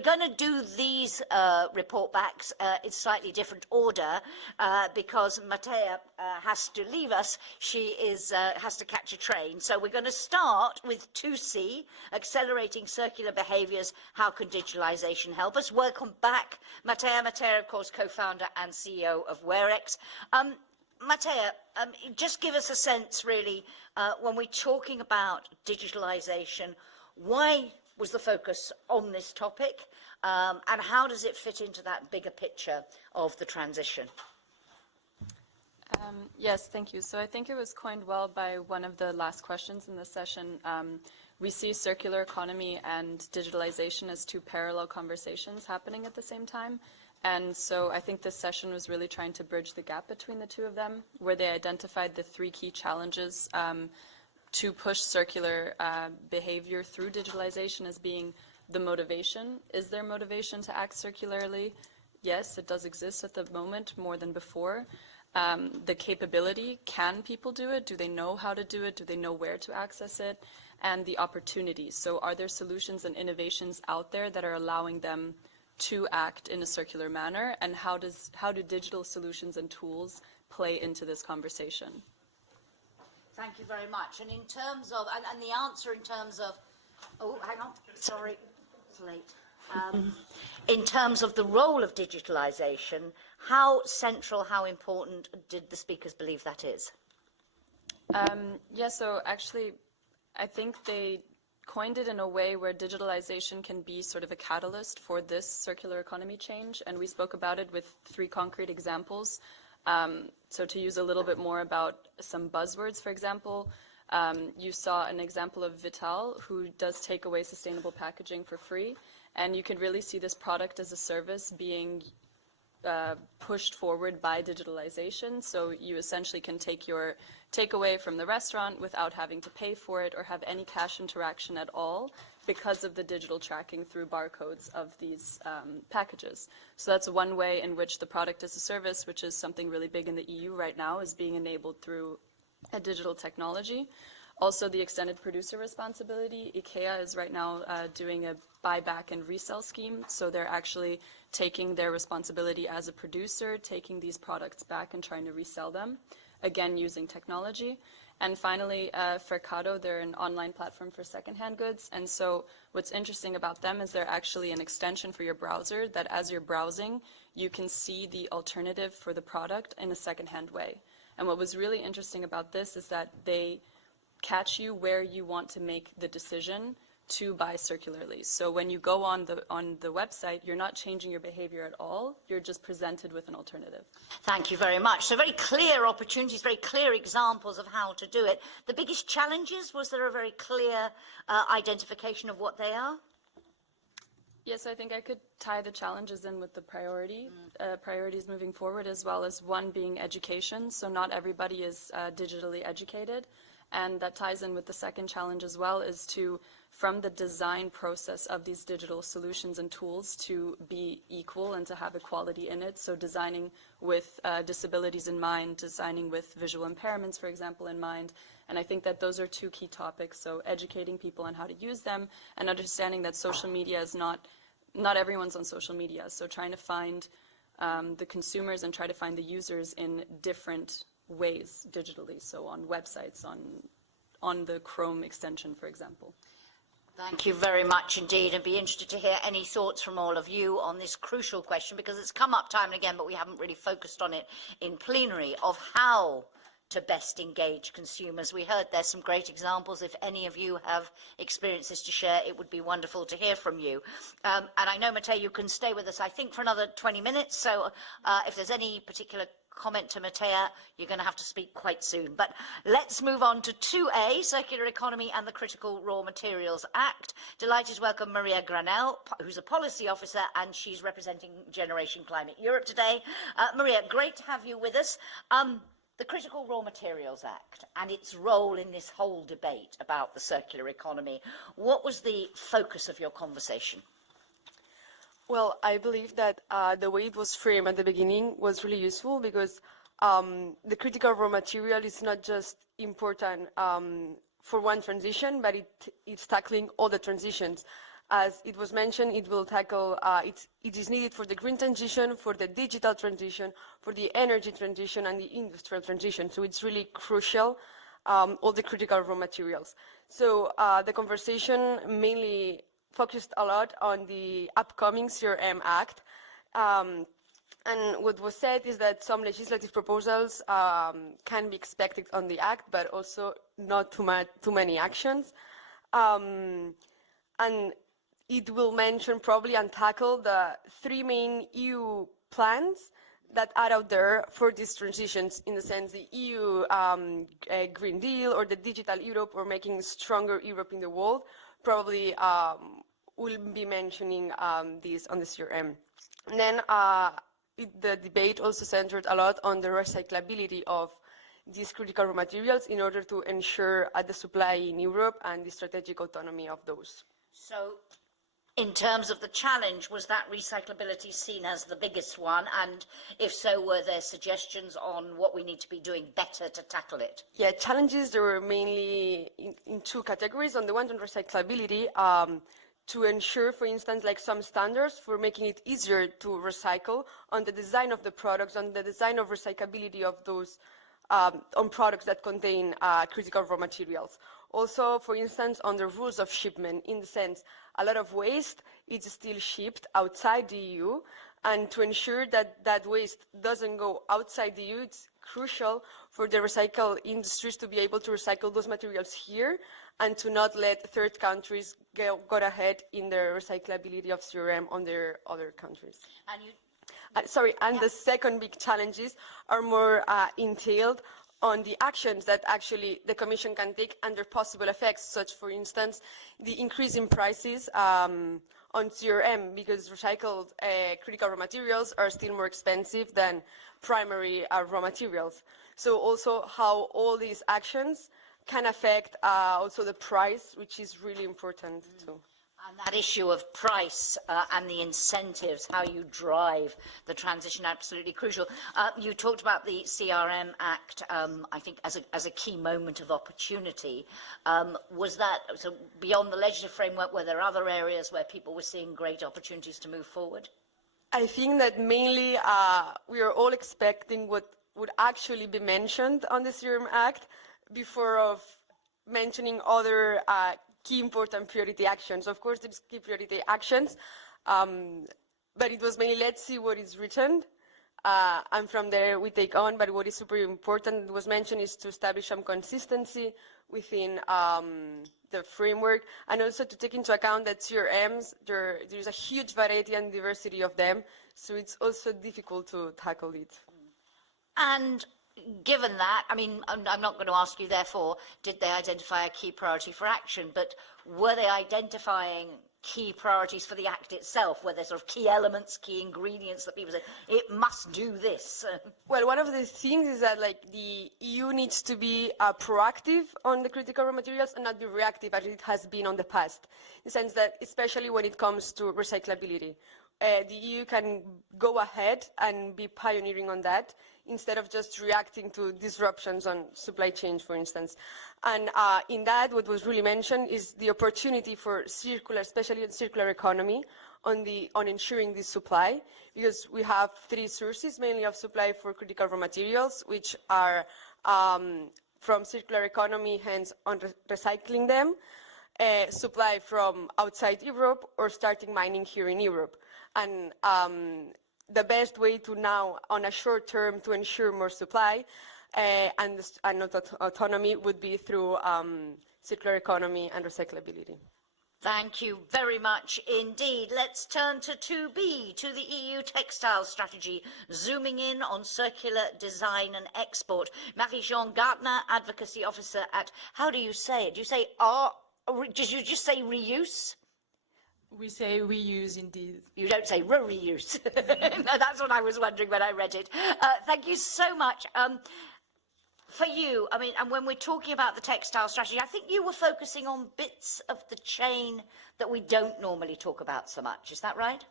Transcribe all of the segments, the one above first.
We're going to do these report backs in slightly different order because Matea has to leave us. She has to catch a train. So we're going to start with 2C, Accelerating Circular Behaviours, How Can Digitalisation Help Us? Welcome back, Matea. Matea, of course, co-founder and CEO of Werex. Matea, just give us a sense, really, when we're talking about digitalisation, why was the focus on this topic, and how does it fit into that bigger picture of the transition? Yes, thank you. So I think it was coined well by one of the last questions in the session. We see circular economy and digitalization as two parallel conversations happening at the same time. And so I think this session was really trying to bridge the gap between the two of them, where they identified the three key challenges to push circular behavior through digitalization as being the motivation. Is there motivation to act circularly? Yes, it does exist at the moment more than before. The capability, can people do it? Do they know how to do it? Do they know where to access it? And the opportunities. So are there solutions and innovations out there that are allowing them to act in a circular manner? And how do digital solutions and tools play into this conversation? Thank you very much. And in terms of, and the answer in terms of, oh, hang on, sorry, it's late. In terms of the role of digitalisation, how central, how important did the speakers believe that is? Yeah, so actually, I think they coined it in a way where digitalization can be sort of a catalyst for this circular economy change, and we spoke about it with three concrete examples. So to use a little bit more about some buzzwords, for example, you saw an example of Vital, who does take away sustainable packaging for free, and you can really see this product as a service being pushed forward by digitalization. So you essentially can take your takeaway from the restaurant without having to pay for it or have any cash interaction at all because of the digital tracking through barcodes of these packages. So that's one way in which the product as a service, which is something really big in the EU right now, is being enabled through a digital technology. Also, the extended producer responsibility. IKEA is right now doing a buyback and resell scheme. So they're actually taking their responsibility as a producer, taking these products back and trying to resell them, again, using technology. And finally, Fercado, they're an online platform for secondhand goods. And so what's interesting about them is they're actually an extension for your browser, that as you're browsing, you can see the alternative for the product in a secondhand way. And what was really interesting about this is that they catch you where you want to make the decision to buy circularly. So when you go on the website, you're not changing your behavior at all. You're just presented with an alternative. Thank you very much. So very clear opportunities, very clear examples of how to do it. The biggest challenges, was there a very clear identification of what they are? Yes, I think I could tie the challenges in with the priorities moving forward, as well as one being education. So not everybody is digitally educated. And that ties in with the second challenge as well, is to, from the design process of these digital solutions and tools, to be equal and to have equality in it. So designing with disabilities in mind, designing with visual impairments, for example, in mind. And I think that those are two key topics. So educating people on how to use them and understanding that social media is not everyone's on social media. So trying to find the consumers and try to find the users in different ways digitally, so on websites, on the Chrome extension, for example. Thank you very much indeed, and be interested to hear any thoughts from all of you on this crucial question, because it's come up time and again, but we haven't really focused on it in plenary, of how to best engage consumers. We heard there's some great examples. If any of you have experiences to share, it would be wonderful to hear from you. And I know, Matea, you can stay with us, I think, for another 20 minutes, so if there's any particular comment to Matea, you're going to have to speak quite soon. But let's move on to 2A, Circular Economy and the Critical Raw Materials Act. Delighted to welcome Maria Granell, who's a policy officer, and she's representing Generation Climate Europe today. Maria, great to have you with us. The Critical Raw Materials Act and its role in this whole debate about the circular economy. What was the focus of your conversation? Well, I believe that the way it was framed at the beginning was really useful, because the critical raw material is not just important for one transition, but it's tackling all the transitions. As it was mentioned, it will tackle, it is needed for the green transition, for the digital transition, for the energy transition, and the industrial transition. So it's really crucial, all the critical raw materials. So the conversation mainly focused a lot on the upcoming CRM Act. And what was said is that some legislative proposals can be expected on the Act, but also not too many actions. And it will mention probably and tackle the 3 main EU plans that are out there for these transitions, in the sense the EU Green Deal or the Digital Europe or making stronger Europe in the world. Probably will be mentioning this on the CRM. And then the debate also centered a lot on the recyclability of these critical raw materials in order to ensure the supply in Europe and the strategic autonomy of those. So, in terms of the challenge, was that recyclability seen as the biggest one? And if so, were there suggestions on what we need to be doing better to tackle it? Yeah, challenges, there were mainly in 2 categories. On the one, on recyclability, to ensure, for instance, like some standards for making it easier to recycle, on the design of the products, on the design of recyclability of those on products that contain critical raw materials. Also, for instance, on the rules of shipment, in the sense a lot of waste is still shipped outside the EU, and to ensure that that waste doesn't go outside the EU, it's crucial for the recycle industries to be able to recycle those materials here and to not let third countries go ahead in their recyclability of CRM on their other countries. And you... The second big challenges are more entailed on the actions that actually the Commission can take and their possible effects, such, for instance, the increase in prices on CRM, because recycled critical raw materials are still more expensive than primary raw materials. So also how all these actions can affect also the price, which is really important too. And that issue of price and the incentives, how you drive the transition, absolutely crucial. You talked about the CRM Act, I think, as a key moment of opportunity. Was that, so beyond the legislative framework, were there other areas where people were seeing great opportunities to move forward? I think that mainly we are all expecting what would actually be mentioned on the CRM Act before of mentioning other key important priority actions. Of course, there's key priority actions, but it was mainly let's see what is written, and from there we take on. But what is super important, was mentioned, is to establish some consistency within the framework, and also to take into account that CRMs, there's a huge variety and diversity of them, so it's also difficult to tackle it. And given that, I mean, I'm not going to ask you, therefore, did they identify a key priority for action, but were they identifying key priorities for the Act itself? Were there sort of key elements, key ingredients that people said, it must do this? Well, one of the things is that, like, the EU needs to be proactive on the critical raw materials and not be reactive as it has been on the past, in the sense that, especially when it comes to recyclability, the EU can go ahead and be pioneering on that, instead of just reacting to disruptions on supply chains, for instance. And in that, what was really mentioned is the opportunity for circular, especially in circular economy, on ensuring this supply, because we have 3 sources mainly of supply for critical raw materials, which are from circular economy, hence on recycling them, supply from outside Europe, or starting mining here in Europe. And the best way to now, on a short term, to ensure more supply and autonomy would be through circular economy and recyclability. Thank you very much indeed. Let's turn to 2B, to the EU textile strategy, zooming in on circular design and export. Marie-Jeanne Gartner, Advocacy Officer at, how do you say it? Do you say did you just say reuse? We say reuse, indeed. You don't say reuse. No, that's what I was wondering when I read it. Thank you so much. For you, I mean, and when we're talking about the textile strategy, I think you were focusing on bits of the chain that we don't normally talk about so much. Is that right?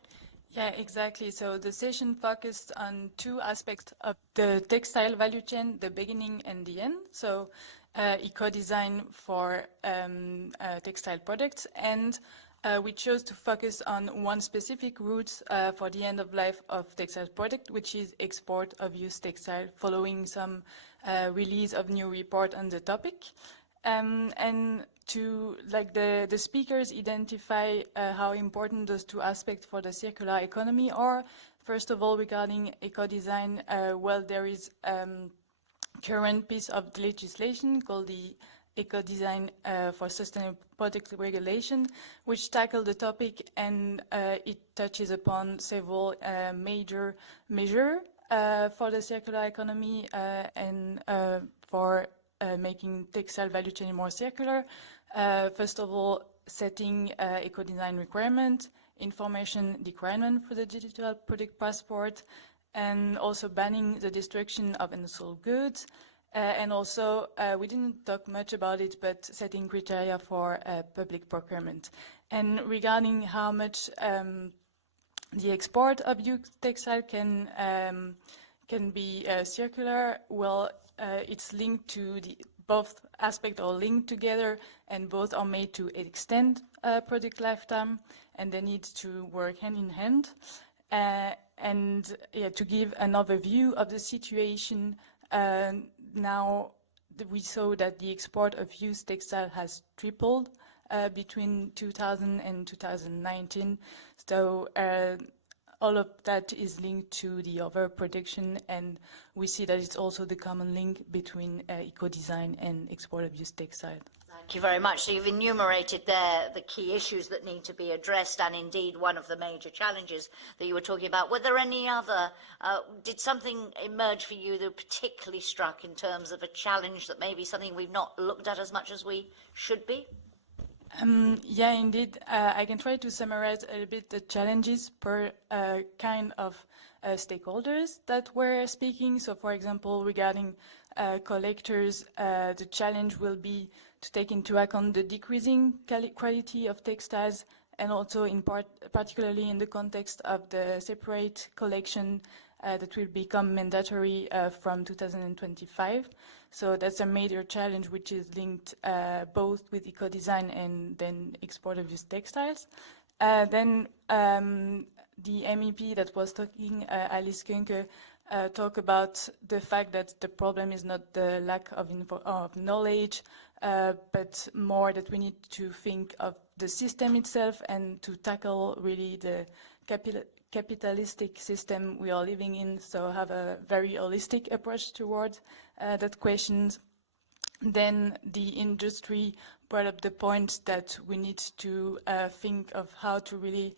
Yeah, exactly. So the session focused on 2 aspects of the textile value chain, the beginning and the end. So eco-design for textile products and we chose to focus on one specific route for the end of life of textile product, which is export of used textile, following some release of new report on the topic. And to, like the speakers identify how important those two aspects for the circular economy are. First of all, regarding eco-design, well, there is current piece of legislation called the Eco-Design for Sustainable Product Regulation, which tackle the topic, and it touches upon several major measures for the circular economy and for making textile value chain more circular. First of all, setting eco-design requirement, information requirement for the digital product passport, and also banning the destruction of unsold goods. And also, we didn't talk much about it, but setting criteria for public procurement. And regarding how much the export of used textile can be circular, well, it's linked to both aspects are linked together, and both are made to extend product lifetime, and they need to work hand in hand. And yeah, to give an overview of the situation, now we saw that the export of used textile has tripled between 2000 and 2019. So all of that is linked to the overproduction, and we see that it's also the common link between eco-design and export of used textile. Thank you very much. So you've enumerated there the key issues that need to be addressed, and indeed one of the major challenges that you were talking about. Were there any other, did something emerge for you that particularly struck in terms of a challenge that maybe something we've not looked at as much as we should be? Yeah, indeed. I can try to summarize a little bit the challenges per kind of stakeholders that were speaking. So, for example, regarding collectors, the challenge will be to take into account the decreasing quality of textiles, and also particularly in the context of the separate collection that will become mandatory from 2025. So that's a major challenge, which is linked both with eco-design and then export of used textiles. Then the MEP that was talking, Alice Kunke, talk about the fact that the problem is not the lack of knowledge, but more that we need to think of the system itself and to tackle really the capitalistic system we are living in, so have a very holistic approach towards that question. Then the industry brought up the point that we need to think of how to really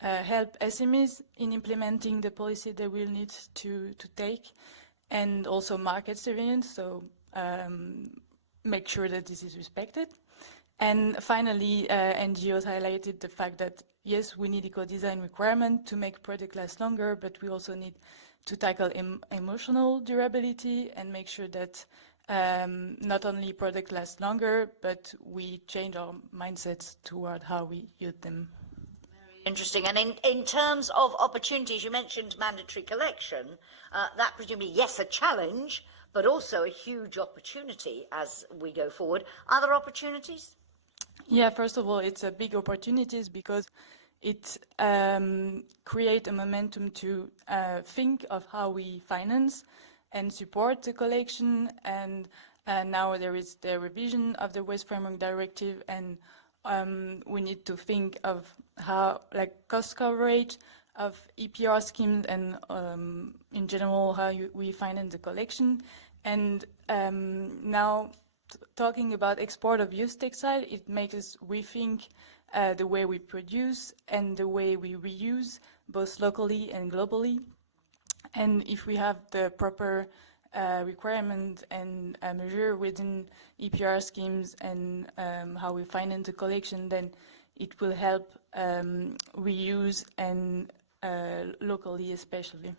help SMEs in implementing the policy they will need to take, and also market surveillance, so make sure that this is respected. And finally, NGOs highlighted the fact that, yes, we need eco-design requirement to make product last longer, but we also need to tackle emotional durability and make sure that not only product lasts longer, but we change our mindsets toward how we use them. Interesting. And in terms of opportunities, you mentioned mandatory collection. That presumably, yes, a challenge, but also a huge opportunity as we go forward. Other opportunities? Yeah, first of all, it's a big opportunities because it creates a momentum to think of how we finance and support the collection. And now there is the revision of the Waste Framework Directive, and we need to think of how, like, cost coverage of EPR schemes, and in general how we finance the collection. And now talking about export of used textile, it makes us rethink the way we produce and the way we reuse, both locally and globally. And if we have the proper requirement and measure within EPR schemes and how we finance the collection, then it will help reuse and locally especially.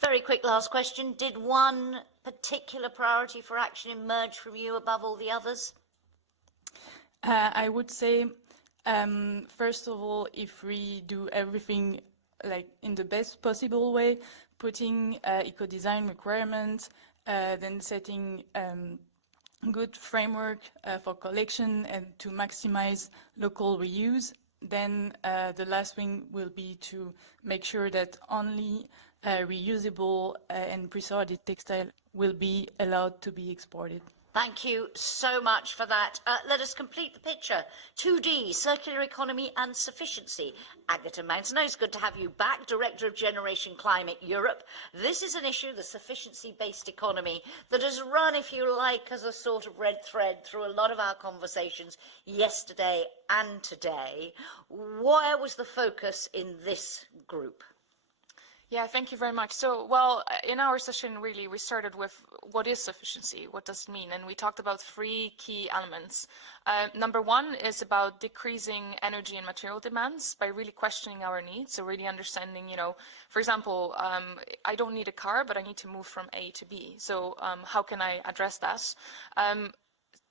Very quick last question. Did one particular priority for action emerge from you above all the others? I would say, first of all, if we do everything like in the best possible way, putting eco-design requirements, then setting good framework for collection and to maximize local reuse, then the last thing will be to make sure that only reusable and pre-sorted textile will be allowed to be exported. Thank you so much for that. Let us complete the picture. 2D, circular economy and sufficiency. Agatha Mountain, it's good to have you back, Director of Generation Climate Europe. This is an issue, the sufficiency-based economy, that has run, if you like, as a sort of red thread through a lot of our conversations yesterday and today. Where was the focus in this group? Yeah, thank you very much. So, well, in our session, really, we started with what is sufficiency? What does it mean? And we talked about 3 key elements. Number 1 is about decreasing energy and material demands by really questioning our needs. So really understanding, you know, for example, I don't need a car, but I need to move from A to B. So how can I address that?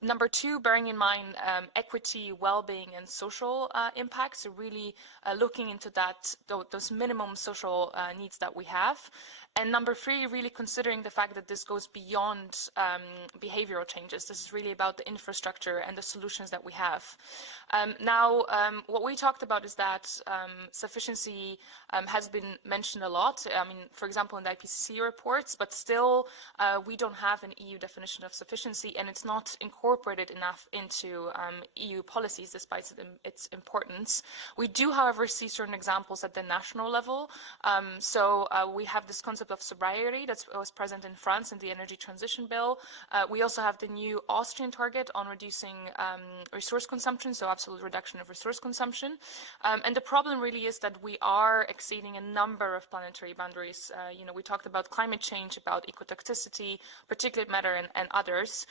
Number 2, bearing in mind equity, well-being, and social impacts, so really looking into that, those minimum social needs that we have. And number 3, really considering the fact that this goes beyond behavioral changes. This is really about the infrastructure and the solutions that we have. Now, what we talked about is that sufficiency has been mentioned a lot. I mean, for example, in the IPCC reports, but still we don't have an EU definition of sufficiency, and it's not incorporated enough into EU policies despite its importance. We do, however, see certain examples at the national level. So we have this concept of sobriety that was present in France in the energy transition bill. We also have the new Austrian target on reducing resource consumption, so absolute reduction of resource consumption. And the problem really is that we are exceeding a number of planetary boundaries. You know, we talked about climate change, about ecotoxicity, particulate matter, and others.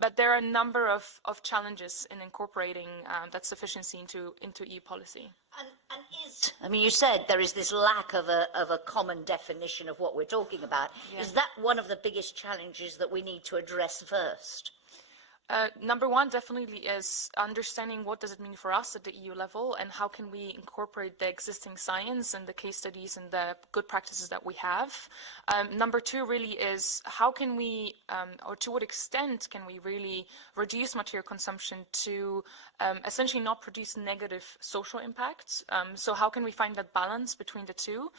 But there are a number of challenges in incorporating that sufficiency into EU policy. And I mean, you said there is this lack of a common definition of what we're talking about. Yeah. Is that one of the biggest challenges that we need to address first? Number 1 definitely is understanding what does it mean for us at the EU level, and how can we incorporate the existing science and the case studies and the good practices that we have. Number 2 really is how can we, or to what extent can we really reduce material consumption to essentially not produce negative social impacts. So how can we find that balance between the two?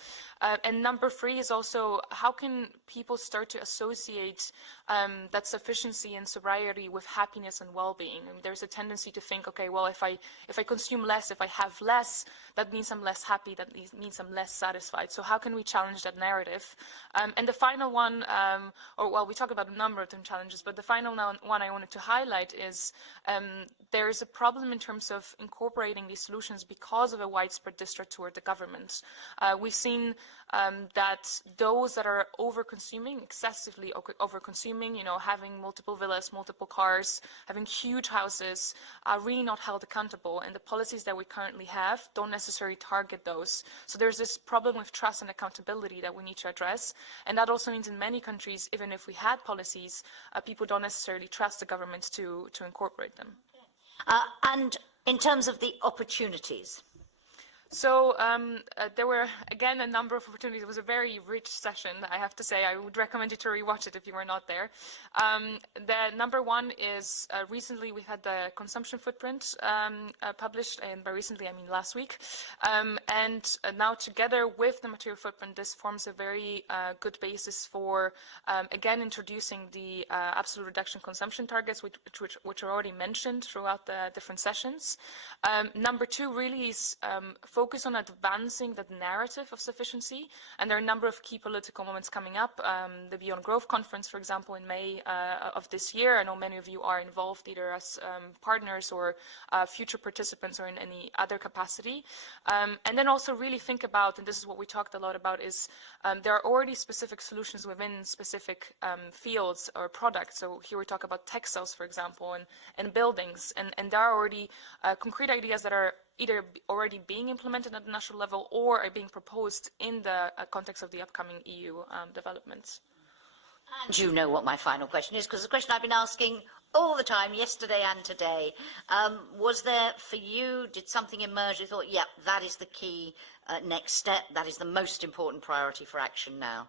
And number 3 is also how can people start to associate that sufficiency and sobriety with happiness and well-being. I mean, there's a tendency to think, okay, well, if I consume less, if I have less, that means I'm less happy, that means I'm less satisfied. So how can we challenge that narrative? And the final one, we talk about a number of different challenges, but the final one I wanted to highlight is there is a problem in terms of incorporating these solutions because of a widespread distrust toward the government. We've seen that those that are over-consuming, excessively over-consuming, you know, having multiple villas, multiple cars, having huge houses, are really not held accountable, and the policies that we currently have don't necessarily target those. So there's this problem with trust and accountability that we need to address, and that also means in many countries, even if we had policies, people don't necessarily trust the governments to incorporate them. And in terms of the opportunities? So there were, again, a number of opportunities. It was a very rich session, I have to say. I would recommend you to rewatch it if you were not there. The number 1 is recently we had the consumption footprint published, and by recently I mean last week. And now together with the material footprint, this forms a very good basis for, again, introducing the absolute reduction consumption targets, which are already mentioned throughout the different sessions. Number 2 really is focus on advancing that narrative of sufficiency, and there are a number of key political moments coming up. The Beyond Growth conference, for example, in May of this year. I know many of you are involved either as partners or future participants or in any other capacity. And then also really think about, and this is what we talked a lot about, is there are already specific solutions within specific fields or products. So here we talk about textiles, for example, and buildings, and there are already concrete ideas that are either already being implemented at the national level or are being proposed in the context of the upcoming EU developments. And you know what my final question is, because the question I've been asking all the time, yesterday and today. Was there, for you, did something emerge? You thought, yeah, that is the key next step, that is the most important priority for action now?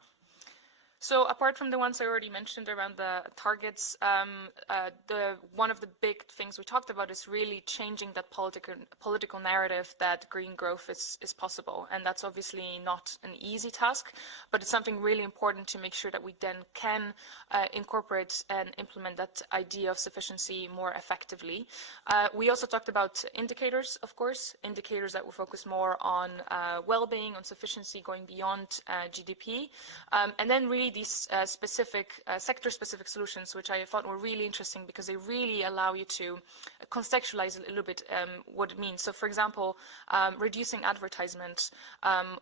So apart from the ones I already mentioned around the targets, one of the big things we talked about is really changing that political narrative that green growth is possible. And that's obviously not an easy task, but it's something really important to make sure that we then can incorporate and implement that idea of sufficiency more effectively. We also talked about indicators, of course, indicators that will focus more on well-being, on sufficiency going beyond GDP, and then really these sector-specific solutions, which I thought were really interesting because they really allow you to contextualize a little bit what it means. So, for example, reducing advertisement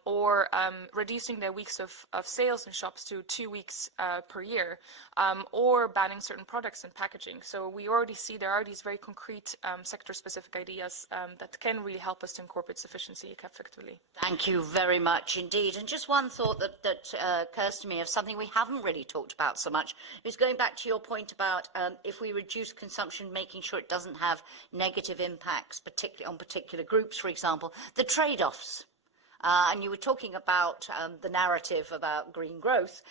or reducing the weeks of sales in shops to 2 weeks per year, or banning certain products and packaging. So we already see there are these very concrete sector-specific ideas that can really help us to incorporate sufficiency effectively. Thank you very much indeed. And just one thought that occurs to me of something we haven't really talked about so much is going back to your point about if we reduce consumption, making sure it doesn't have negative impacts, particularly on particular groups, for example, the trade-offs. And you were talking about the narrative about green growth.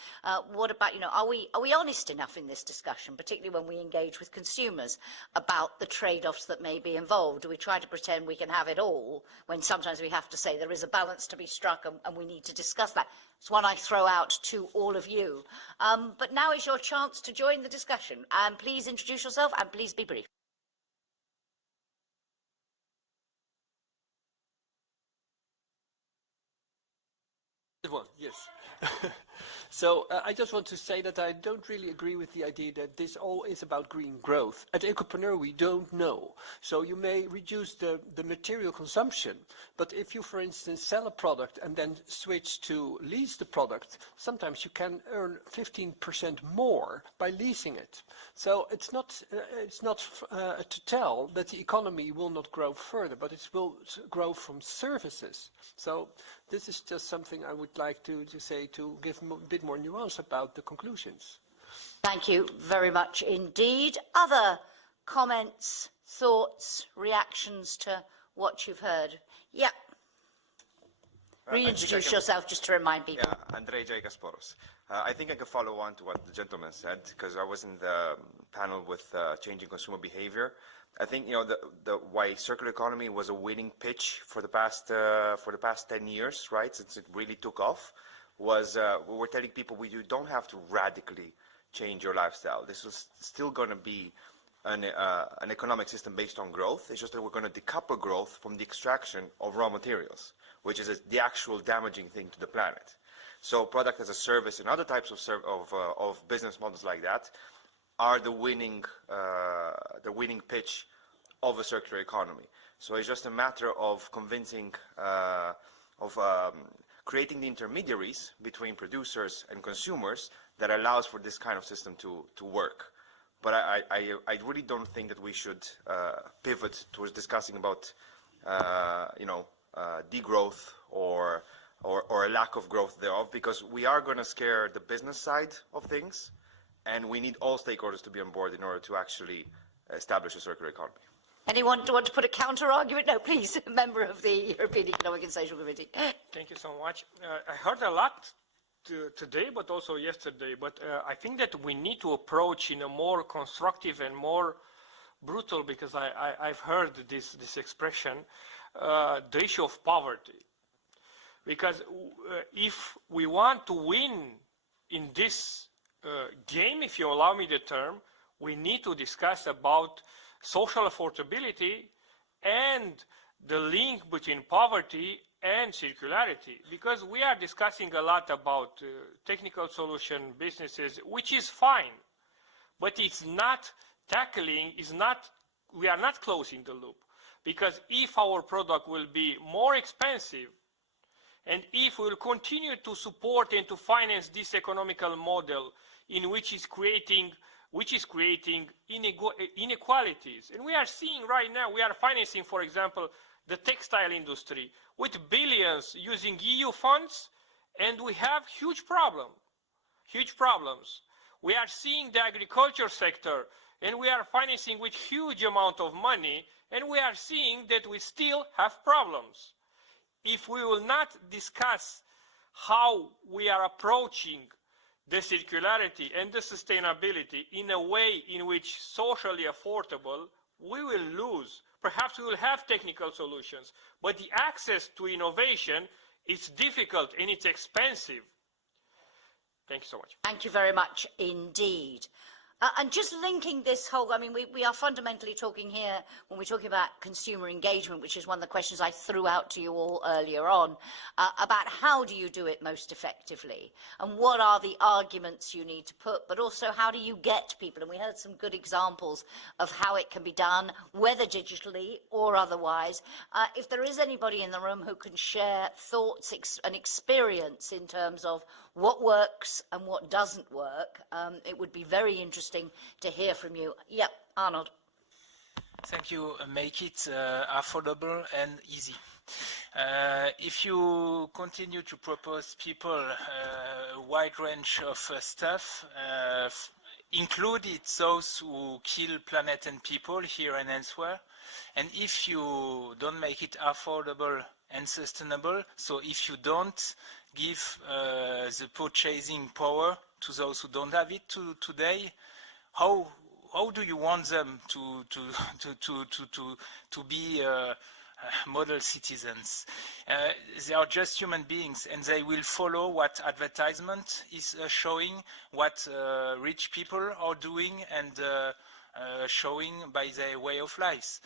What about, are we honest enough in this discussion, particularly when we engage with consumers, about the trade-offs that may be involved? Do we try to pretend we can have it all when sometimes we have to say there is a balance to be struck and we need to discuss that? It's one I throw out to all of you. But now is your chance to join the discussion. And please introduce yourself and please be brief. One, yes. So I just want to say that I don't really agree with the idea that this all is about green growth. At Ecopreneur, we don't know. So you may reduce the material consumption, but if you, for instance, sell a product and then switch to lease the product, sometimes you can earn 15% more by leasing it. So it's not to tell that the economy will not grow further, but it will grow from services. So this is just something I would like to say to give a bit more nuance about the conclusions. Thank you very much indeed. Other comments, thoughts, reactions to what you've heard? Yeah. Reintroduce yourself just to remind people. Yeah, Andrei Jaigasporos. I think I can follow on to what the gentleman said because I was in the panel with changing consumer behavior. I think the why circular economy was a winning pitch for the past 10 years, right? Since it really took off, was we were telling people you don't have to radically change your lifestyle. This is still going to be an economic system based on growth. It's just that we're going to decouple growth from the extraction of raw materials, which is the actual damaging thing to the planet. So product as a service and other types of business models like that are the winning pitch of a circular economy. So it's just a matter of convincing, creating the intermediaries between producers and consumers that allows for this kind of system to work. But I really don't think that we should pivot towards discussing about degrowth or a lack of growth thereof, because we are going to scare the business side of things, and we need all stakeholders to be on board in order to actually establish a circular economy. Anyone want to put a counter-argument? No, please, a member of the European Economic and Social Committee. Thank you so much. I heard a lot today, but also yesterday, but I think that we need to approach in a more constructive and more brutal, because I've heard this expression, the issue of poverty. Because if we want to win in this game, if you allow me the term, we need to discuss about social affordability and the link between poverty and circularity, because we are discussing a lot about technical solution businesses, which is fine, but it's not tackling, we are not closing the loop, because if our product will be more expensive, and if we will continue to support and to finance this economical model in which is creating inequalities. And we are seeing right now, we are financing, for example, the textile industry with billions using EU funds, and we have huge problems. We are seeing the agriculture sector, and we are financing with huge amount of money, and we are seeing that we still have problems. If we will not discuss how we are approaching the circularity and the sustainability in a way in which socially affordable, we will lose. Perhaps we will have technical solutions, but the access to innovation is difficult and it's expensive. Thank you so much. Thank you very much indeed. And just linking this whole, I mean, we are fundamentally talking here, when we're talking about consumer engagement, which is one of the questions I threw out to you all earlier on, about how do you do it most effectively, and what are the arguments you need to put, but also how do you get people, and we heard some good examples of how it can be done, whether digitally or otherwise. If there is anybody in the room who can share thoughts and experience in terms of what works and what doesn't work, it would be very interesting to hear from you. Yep, Arnold. Thank you. Make it affordable and easy. If you continue to propose people a wide range of stuff, including those who kill planet and people here and elsewhere, and if you don't make it affordable and sustainable, so if you don't give the purchasing power to those who don't have it today, how do you want them to be model citizens? They are just human beings, and they will follow what advertisement is showing, what rich people are doing, and showing by their way of life.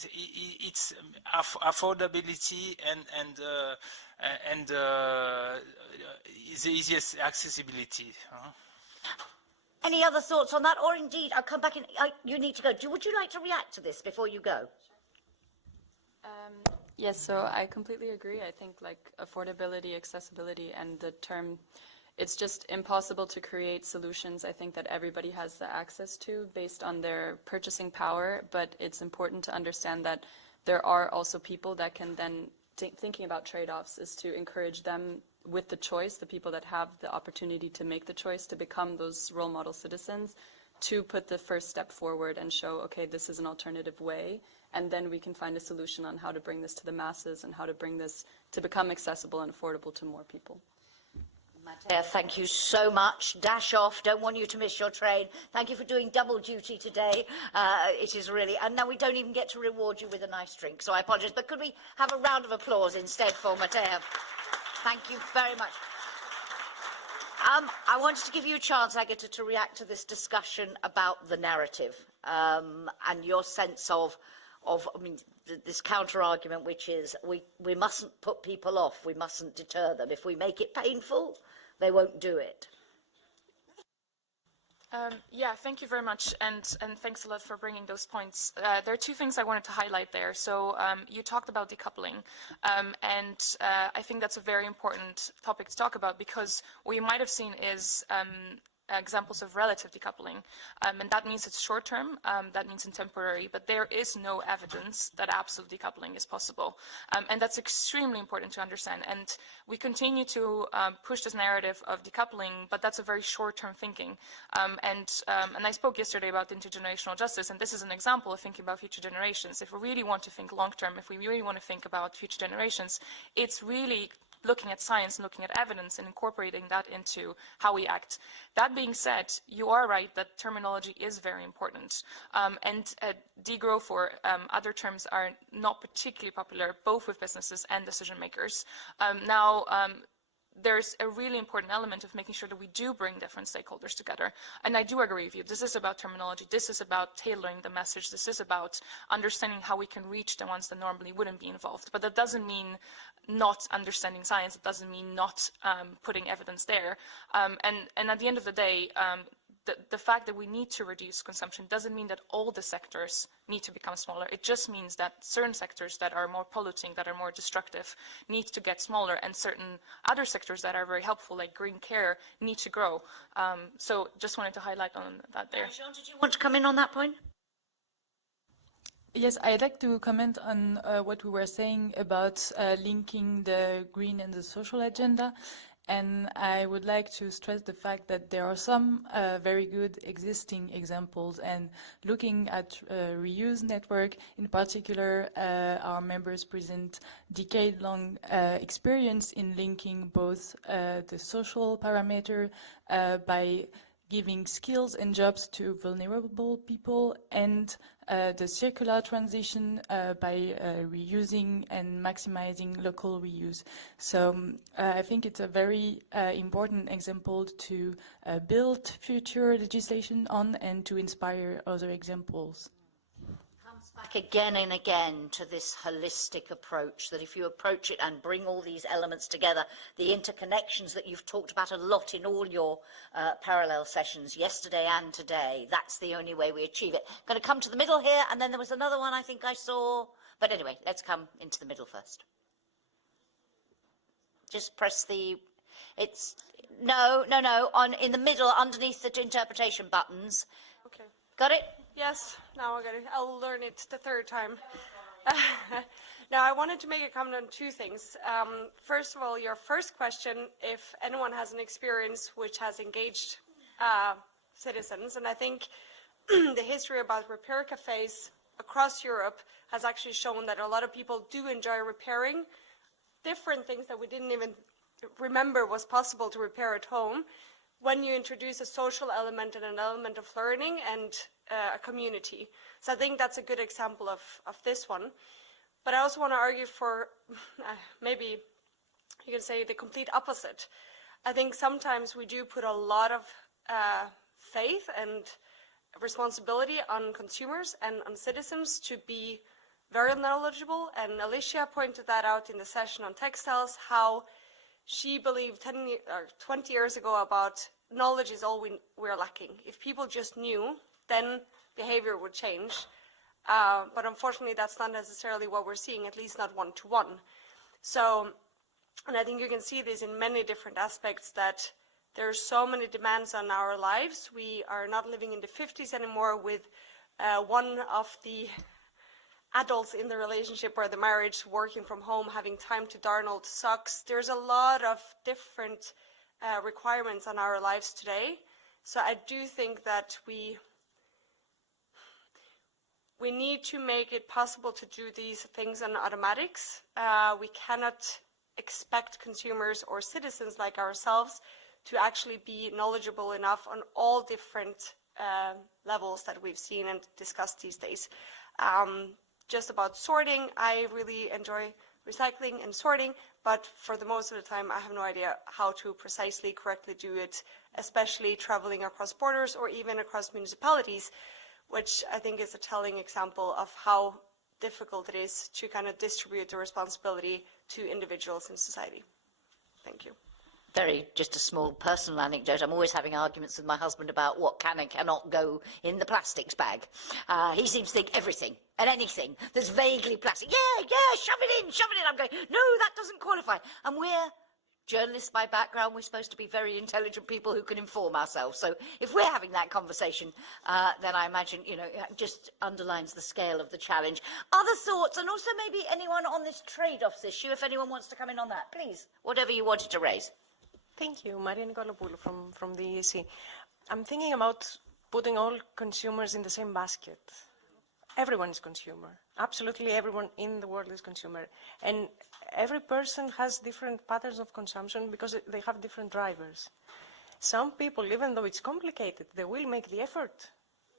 It's affordability and the easiest accessibility. Any other thoughts on that? Or indeed, I'll come back in. You need to go. Would you like to react to this before you go? Yes, so I completely agree. I think like affordability, accessibility, and the term, it's just impossible to create solutions, I think, that everybody has the access to based on their purchasing power, but it's important to understand that there are also people that can then, thinking about trade-offs, is to encourage them with the choice, the people that have the opportunity to make the choice to become those role model citizens, to put the first step forward and show, okay, this is an alternative way, and then we can find a solution on how to bring this to the masses and how to bring this to become accessible and affordable to more people. Matea, thank you so much. Dash off. Don't want you to miss your train. Thank you for doing double duty today. It is really, and now we don't even get to reward you with a nice drink, so I apologize. But could we have a round of applause instead for Matea? Thank you very much. I wanted to give you a chance, Agatha, to react to this discussion about the narrative and your sense of I mean, this counter-argument, which is we mustn't put people off, we mustn't deter them. If we make it painful, they won't do it. Yeah, thank you very much, and thanks a lot for bringing those points. There are two things I wanted to highlight there. So you talked about decoupling, and I think that's a very important topic to talk about, because what you might have seen is examples of relative decoupling, and that means it's short-term, that means it's temporary, but there is no evidence that absolute decoupling is possible, and that's extremely important to understand. And we continue to push this narrative of decoupling, but that's a very short-term thinking. And I spoke yesterday about intergenerational justice, and this is an example of thinking about future generations. If we really want to think long-term, if we really want to think about future generations, it's really looking at science and looking at evidence and incorporating that into how we act. That being said, you are right that terminology is very important. And degrowth or other terms are not particularly popular, both with businesses and decision makers. There's a really important element of making sure that we do bring different stakeholders together. And I do agree with you. This is about terminology. This is about tailoring the message. This is about understanding how we can reach the ones that normally wouldn't be involved. But that doesn't mean not understanding science. It doesn't mean not putting evidence there. And at the end of the day, the fact that we need to reduce consumption doesn't mean that all the sectors need to become smaller. It just means that certain sectors that are more polluting, that are more destructive, need to get smaller, and certain other sectors that are very helpful, like green care, need to grow. So just wanted to highlight on that there. Jean, did you want to come in on that point? Yes, I'd like to comment on what we were saying about linking the green and the social agenda. And I would like to stress the fact that there are some very good existing examples, and looking at reuse network in particular, our members present decade-long experience in linking both the social parameter by giving skills and jobs to vulnerable people, and the circular transition by reusing and maximizing local reuse. So I think it's a very important example to build future legislation on and to inspire other examples. Comes back again and again to this holistic approach, that if you approach it and bring all these elements together, the interconnections that you've talked about a lot in all your parallel sessions yesterday and today, that's the only way we achieve it. Going to come to the middle here, and then there was another one I think I saw, but anyway, let's come into the middle first. Just press the, it's, no, in the middle underneath the interpretation buttons. Okay. Got it? Yes, now I got it. I'll learn it the third time. Now, I wanted to make a comment on two things. First of all, your first question, if anyone has an experience which has engaged citizens, and I think the history about repair cafes across Europe has actually shown that a lot of people do enjoy repairing different things that we didn't even remember was possible to repair at home, when you introduce a social element and an element of learning and a community. So I think that's a good example of this one. But I also want to argue for maybe you can say the complete opposite. I think sometimes we do put a lot of faith and responsibility on consumers and on citizens to be very knowledgeable. And Alicia pointed that out in the session on textiles, how she believed 20 years ago about knowledge is all we're lacking. If people just knew, then behavior would change. But unfortunately, that's not necessarily what we're seeing, at least not one-to-one. So, and I think you can see this in many different aspects, that there's so many demands on our lives. We are not living in the 50s anymore with one of the adults in the relationship or the marriage working from home, having time to darn old socks. There's a lot of different requirements on our lives today. So I do think that we need to make it possible to do these things on automatics. We cannot expect consumers or citizens like ourselves to actually be knowledgeable enough on all different levels that we've seen and discussed these days. Just about sorting, I really enjoy recycling and sorting, but for the most of the time, I have no idea how to precisely, correctly do it, especially traveling across borders or even across municipalities, which I think is a telling example of how difficult it is to kind of distribute the responsibility to individuals in society. Thank you. Just a small personal anecdote. I'm always having arguments with my husband about what can and cannot go in the plastics bag. He seems to think everything and anything that's vaguely plastic. Yeah, shove it in. I'm going, no, that doesn't qualify. And we're journalists by background. We're supposed to be very intelligent people who can inform ourselves. So if we're having that conversation, then I imagine, it just underlines the scale of the challenge. Other thoughts, and also maybe anyone on this trade-offs issue, if anyone wants to come in on that, please, whatever you wanted to raise. Thank you. Maria Nikolapoulou from the EEC. I'm thinking about putting all consumers in the same basket. Everyone is consumer. Absolutely everyone in the world is consumer. And every person has different patterns of consumption because they have different drivers. Some people, even though it's complicated, they will make the effort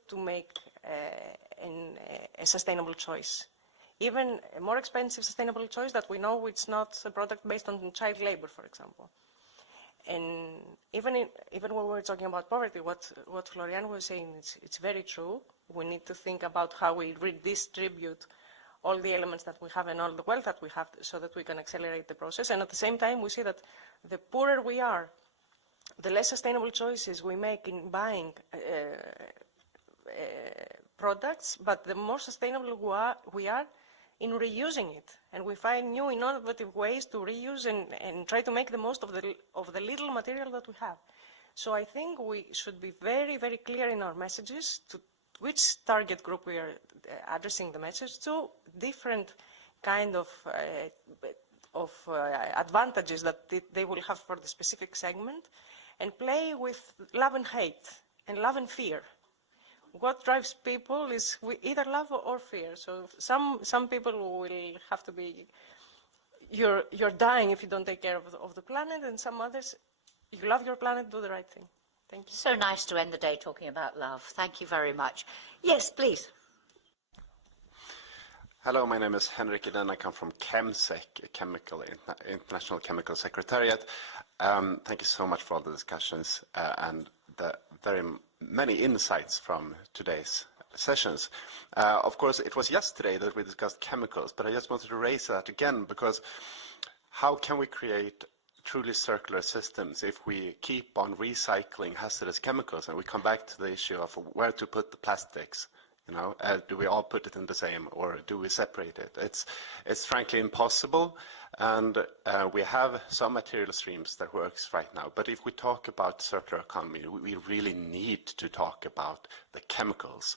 to make a sustainable choice. Even a more expensive sustainable choice that we know it's not a product based on child labor, for example. And even when we're talking about poverty, what Florian was saying, it's very true. We need to think about how we redistribute all the elements that we have and all the wealth that we have so that we can accelerate the process. And at the same time, we see that the poorer we are, the less sustainable choices we make in buying products, but the more sustainable we are in reusing it. And we find new innovative ways to reuse and try to make the most of the little material that we have. So I think we should be very, very clear in our messages to which target group we are addressing the message to, different kind of advantages that they will have for the specific segment, and play with love and hate and love and fear. What drives people is either love or fear. So some people will have to be, you're dying if you don't take care of the planet, and some others, you love your planet, do the right thing. Thank you. So nice to end the day talking about love. Thank you very much. Yes, please. Hello, my name is Henrik Eden. I come from ChemSec, International Chemical Secretariat. Thank you so much for all the discussions and the very many insights from today's sessions. Of course, it was yesterday that we discussed chemicals, but I just wanted to raise that again, because how can we create truly circular systems if we keep on recycling hazardous chemicals and we come back to the issue of where to put the plastics? You know, do we all put it in the same, or do we separate it? It's frankly impossible, and we have some material streams that works right now. But if we talk about circular economy, we really need to talk about the chemicals.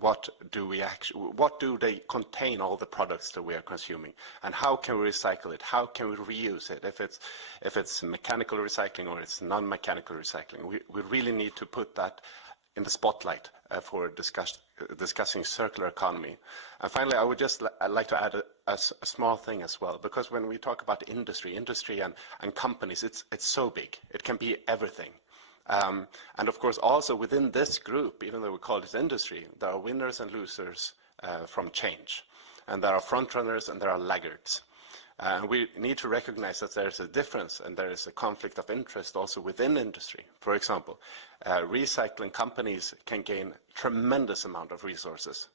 What do they contain, all the products that we are consuming, and how can we recycle it? How can we reuse it? If it's mechanical recycling or it's non-mechanical recycling, we really need to put that in the spotlight for discussing circular economy. And finally, I would just like to add a small thing as well, because when we talk about industry and companies, it's so big. It can be everything. And of course, also within this group, even though we call it industry, there are winners and losers from change. And there are front runners and there are laggards. We need to recognize that there is a difference and there is a conflict of interest also within industry. For example, recycling companies can gain tremendous amount of resources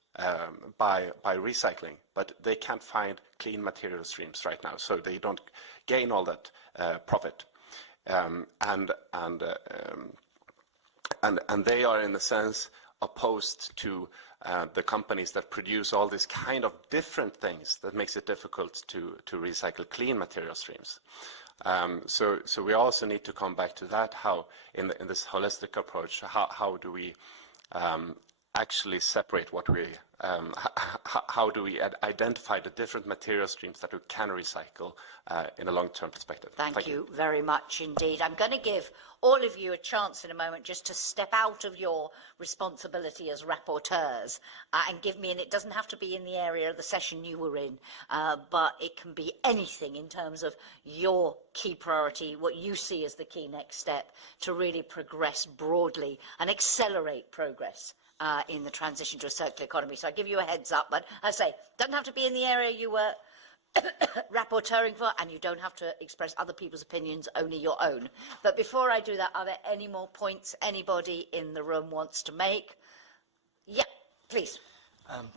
by recycling, but they can't find clean material streams right now, so they don't gain all that profit. And they are, in a sense, opposed to the companies that produce all these kind of different things that makes it difficult to recycle clean material streams. So we also need to come back to that, how in this holistic approach, how do we actually separate what we, how do we identify the different material streams that we can recycle in a long-term perspective? Thank you very much indeed. I'm going to give all of you a chance in a moment just to step out of your responsibility as rapporteurs and give me, and it doesn't have to be in the area of the session you were in, but it can be anything in terms of your key priority, what you see as the key next step to really progress broadly and accelerate progress in the transition to a circular economy. So I give you a heads up, but as I say, doesn't have to be in the area you were rapporteuring for, and you don't have to express other people's opinions, only your own. But before I do that, are there any more points anybody in the room wants to make? Yeah, please.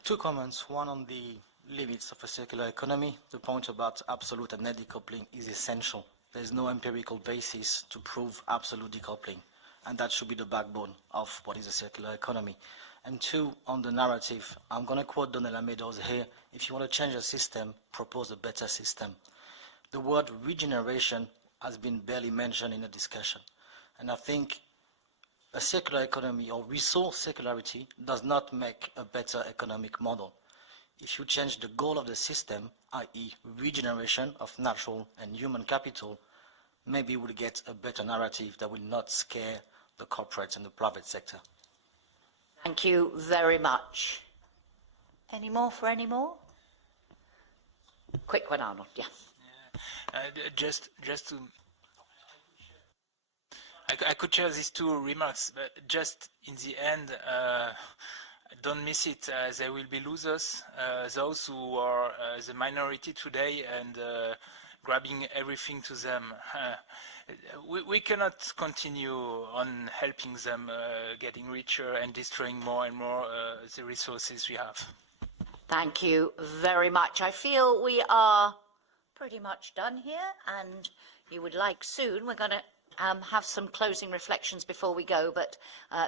Two comments, one on the limits of a circular economy. The point about absolute and net decoupling is essential. There's no empirical basis to prove absolute decoupling, and that should be the backbone of what is a circular economy. And two, on the narrative, I'm going to quote Donella Meadows here: if you want to change a system, propose a better system. The word regeneration has been barely mentioned in the discussion. And I think a circular economy or resource circularity does not make a better economic model. If you change the goal of the system, i.e. regeneration of natural and human capital, maybe we'll get a better narrative that will not scare the corporates and the private sector. Thank you very much. Any more for any more? Quick one, Arnold, yeah. Just to... I could share these two remarks, but just in the end, don't miss it. There will be losers, those who are the minority today and grabbing everything to them. We cannot continue on helping them getting richer and destroying more and more the resources we have. Thank you very much. I feel we are pretty much done here, and you would like soon. We're going to have some closing reflections before we go, but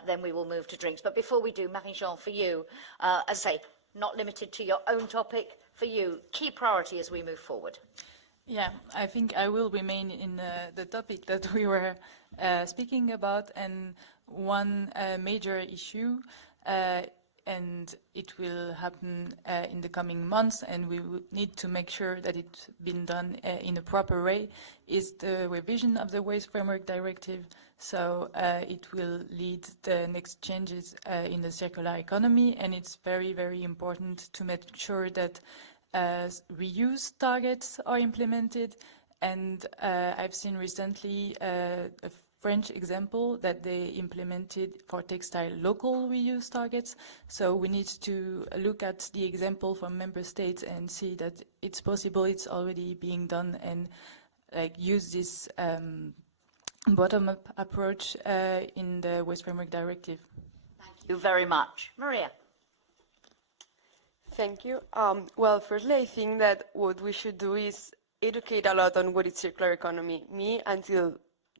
then we will move to drinks. But before we do, Marie-Jean, for you, as I say, not limited to your own topic, for you, key priority as we move forward. Yeah, I think I will remain in the topic that we were speaking about, and one major issue and it will happen in the coming months, and we need to make sure that it's been done in a proper way, is the revision of the Waste Framework Directive. So it will lead the next changes in the circular economy, and it's very, very important to make sure that reuse targets are implemented. And I've seen recently a French example that they implemented for textile local reuse targets. So we need to look at the example from member states and see that it's possible, it's already being done, and use this bottom-up approach in the Waste Framework Directive. Thank you very much. Maria. Thank you. Well, firstly, I think that what we should do is educate a lot on what is circular economy. Me, until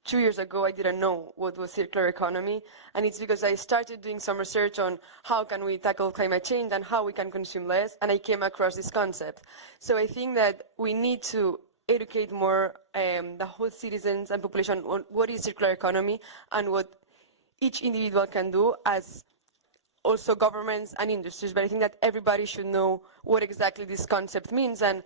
2 years ago, I didn't know what was circular economy, and it's because I started doing some research on how can we tackle climate change and how we can consume less, and I came across this concept. So I think that we need to educate more the whole citizens and population on what is circular economy and what each individual can do, as also governments and industries. But I think that everybody should know what exactly this concept means and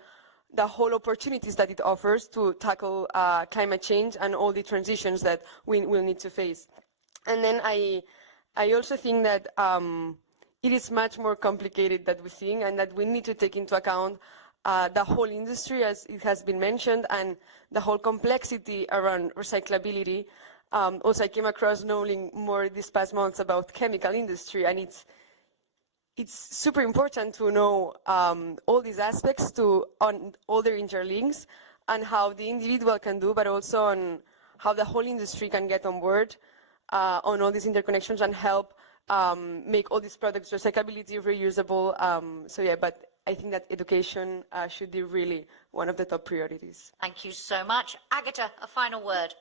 the whole opportunities that it offers to tackle climate change and all the transitions that we will need to face. And then I also think that it is much more complicated than we think, and that we need to take into account the whole industry, as it has been mentioned, and the whole complexity around recyclability. Also, I came across knowing more these past months about chemical industry, and it's super important to know all these aspects on all their interlinks and how the individual can do, but also on how the whole industry can get on board on all these interconnections and help make all these products recyclability, reusable. So yeah, but I think that education should be really one of the top priorities. Thank you so much. Agata, a final word.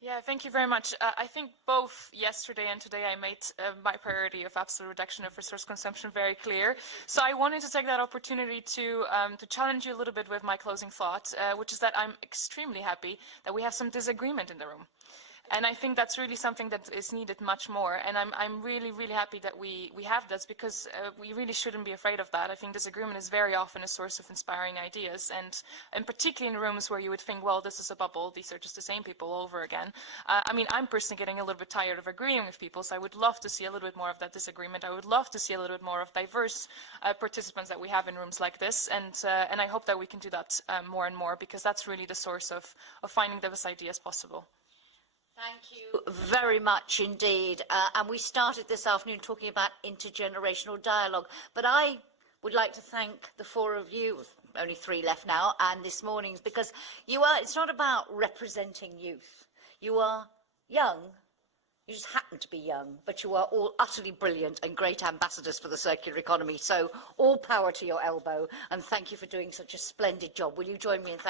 Yeah, thank you very much. I think both yesterday and today I made my priority of absolute reduction of resource consumption very clear. So I wanted to take that opportunity to challenge you a little bit with my closing thought, which is that I'm extremely happy that we have some disagreement in the room. And I think that's really something that is needed much more. And I'm really, really happy that we have this, because we really shouldn't be afraid of that. I think disagreement is very often a source of inspiring ideas. And particularly in rooms where you would think, well, this is a bubble, these are just the same people all over again. I mean, I'm personally getting a little bit tired of agreeing with people, so I would love to see a little bit more of that disagreement. I would love to see a little bit more of diverse participants that we have in rooms like this. And I hope that we can do that more and more, because that's really the source of finding the best ideas possible. Thank you very much indeed. And we started this afternoon talking about intergenerational dialogue, but I would like to thank the four of you, only three left now, and this morning's, because it's not about representing youth. You are young, you just happen to be young, but you are all utterly brilliant and great ambassadors for the circular economy. So all power to your elbow, and thank you for doing such a splendid job. Will you join me in thanking